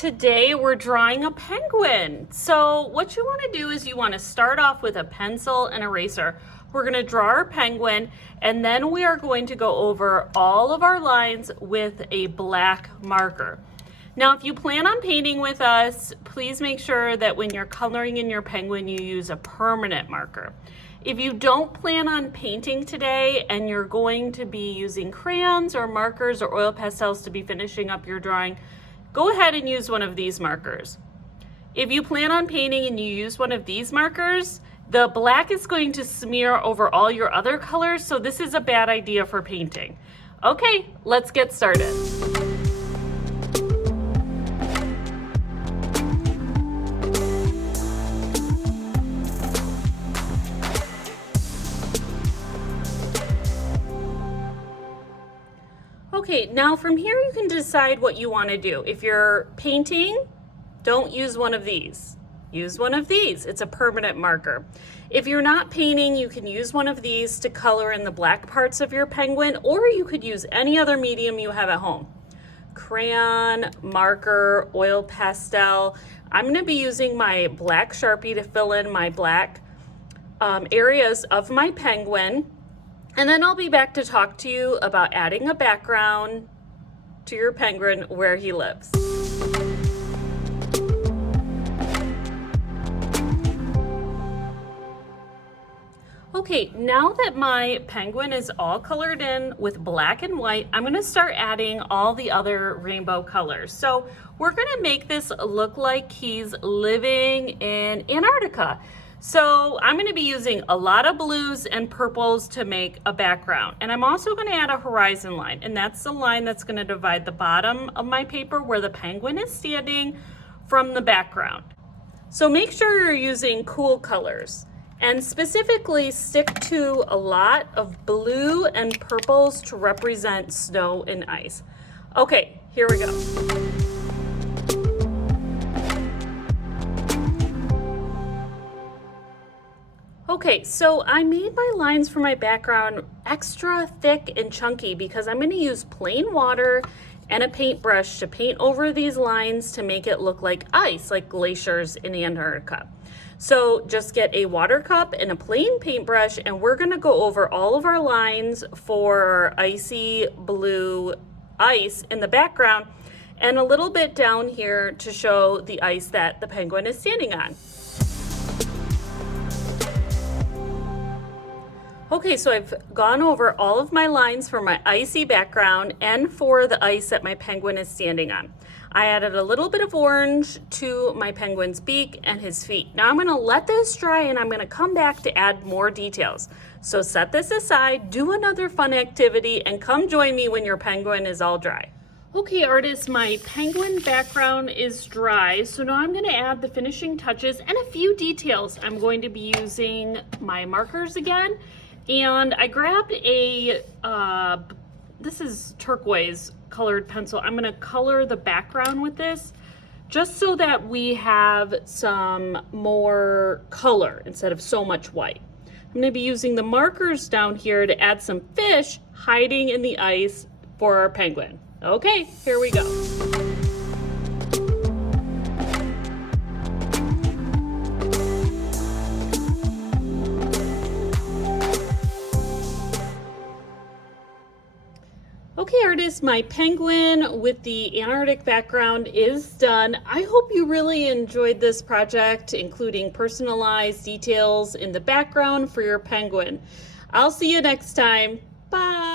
Today we're drawing a penguin. So what you want to do is you want to start off with a pencil and eraser. We're going to draw our penguin, and then we are going to go over all of our lines with a black marker. Now, if you plan on painting with us, please make sure that when you're coloring in your penguin, you use a permanent marker. If you don't plan on painting today and you're going to be using crayons or markers or oil pastels to be finishing up your drawing, go ahead and use one of these markers. If you plan on painting and you use one of these markers, the black is going to smear over all your other colors, so this is a bad idea for painting. Okay, let's get started. Okay, now from here you can decide what you want to do. If you're painting, don't use one of these. Use one of these. It's a permanent marker. If you're not painting, you can use one of these to color in the black parts of your penguin, or you could use any other medium you have at home. Crayon, marker, oil pastel. I'm going to be using my black Sharpie to fill in my black areas of my penguin. And then I'll be back to talk to you about adding a background to your penguin where he lives. Okay, now that my penguin is all colored in with black and white, I'm going to start adding all the other rainbow colors. So we're going to make this look like he's living in Antarctica. So I'm going to be using a lot of blues and purples to make a background. And I'm also going to add a horizon line, and that's the line that's going to divide the bottom of my paper where the penguin is standing from the background. So make sure you're using cool colors, and specifically stick to a lot of blue and purples to represent snow and ice. Okay, here we go. Okay, so I made my lines for my background extra thick and chunky because I'm going to use plain water and a paintbrush to paint over these lines to make it look like ice, like glaciers in Antarctica. So just get a water cup and a plain paintbrush, and we're going to go over all of our lines for icy blue ice in the background and a little bit down here to show the ice that the penguin is standing on. Okay, so I've gone over all of my lines for my icy background and for the ice that my penguin is standing on. I added a little bit of orange to my penguin's beak and his feet. Now I'm going to let this dry, and I'm going to come back to add more details. So set this aside, do another fun activity, and come join me when your penguin is all dry. Okay, artists, my penguin background is dry, so now I'm going to add the finishing touches and a few details. I'm going to be using my markers again. And I grabbed a, this is turquoise colored pencil. I'm going to color the background with this just so that we have some more color instead of so much white. I'm going to be using the markers down here to add some fish hiding in the ice for our penguin. Okay, here we go. Okay, artists, my penguin with the Antarctic background is done. I hope you really enjoyed this project, including personalized details in the background for your penguin. I'll see you next time. Bye.